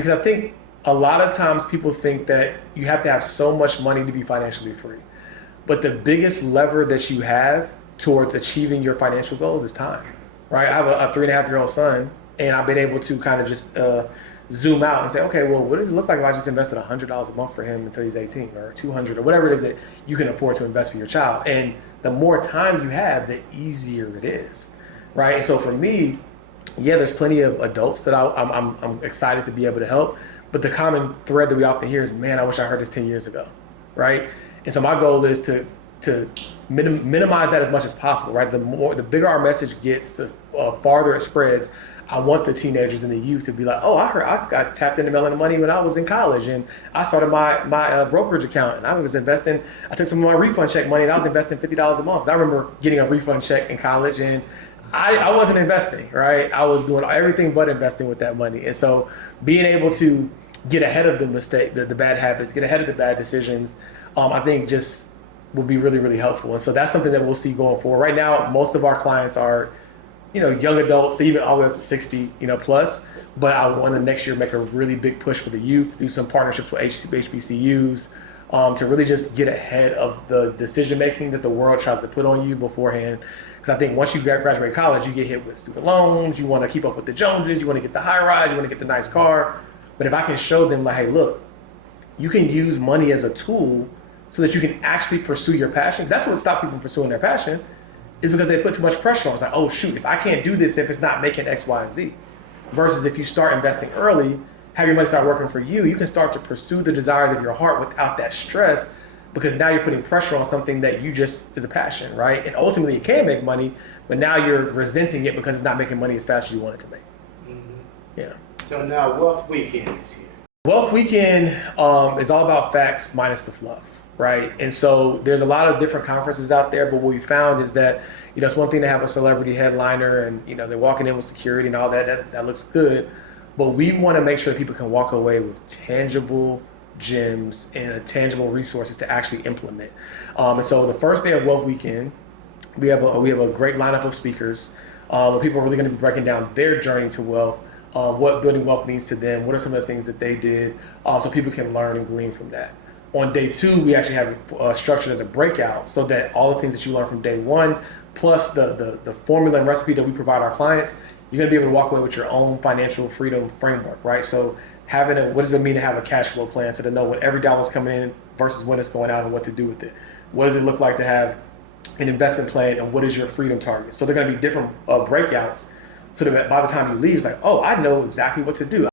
Because I think a lot of times people think that you have to have so much money to be financially free. But the biggest lever that you have towards achieving your financial goals is time, right? I have a 3.5-year-old son, and I've been able to kind of just zoom out and say, okay, well, what does it look like if I just invested $100 a month for him until he's 18, or 200, or whatever it is that you can afford to invest for your child? And the more time you have, the easier it is, right? And so for me, yeah, there's plenty of adults that I'm excited to be able to help. But the common thread that we often hear is, man, I wish I heard this 10 years ago, right? And so my goal is to minimize that as much as possible, right? The bigger our message gets, the farther it spreads. I want the teenagers and the youth to be like, oh, I heard I got tapped into Melon Money when I was in college, and I started my brokerage account, and I was investing. I took some of my refund check money, and I was investing $50 a month. I remember getting a refund check in college, and I wasn't investing, right? I was doing everything but investing with that money. And so being able to get ahead of the mistake, the bad habits, get ahead of the bad decisions, I think just will be really, really helpful. And so that's something that we'll see going forward. Right now, most of our clients are, young adults, even all the way up to 60, plus. But I want to next year make a really big push for the youth, do some partnerships with HBCUs, to really just get ahead of the decision making that the world tries to put on you beforehand. Because I think once you graduate college, you get hit with student loans. You want to keep up with the Joneses. You want to get the high rise. You want to get the nice car. But if I can show them, like, hey, look, you can use money as a tool so that you can actually pursue your passion. Because that's what stops people from pursuing their passion, is because they put too much pressure on. It's like, oh, shoot, if I can't do this if it's not making X, Y, and Z. Versus if you start investing early, have your money start working for you, you can start to pursue the desires of your heart without that stress, because now you're putting pressure on something that you just is a passion, right? And ultimately it can make money, but now you're resenting it because it's not making money as fast as you want it to make. Mm-hmm. Yeah. So now Wealth Weekend is here. Wealth Weekend is all about facts minus the fluff, right? And so there's a lot of different conferences out there, but what we found is that, it's one thing to have a celebrity headliner and, they're walking in with security and all that looks good. But we want to make sure that people can walk away with tangible gems and tangible resources to actually implement. And so the first day of Wealth Weekend, we have a great lineup of speakers. People are really going to be breaking down their journey to wealth, what building wealth means to them, what are some of the things that they did, so people can learn and glean from that. On day 2, we actually have it structured as a breakout so that all the things that you learn from day 1, plus the formula and recipe that we provide our clients, you're going to be able to walk away with your own financial freedom framework, right? So what does it mean to have a cash flow plan, so to know when every dollar is coming in versus when it's going out and what to do with it? What does it look like to have an investment plan, and what is your freedom target? So they're going to be different breakouts, so that by the time you leave, it's like, oh, I know exactly what to do.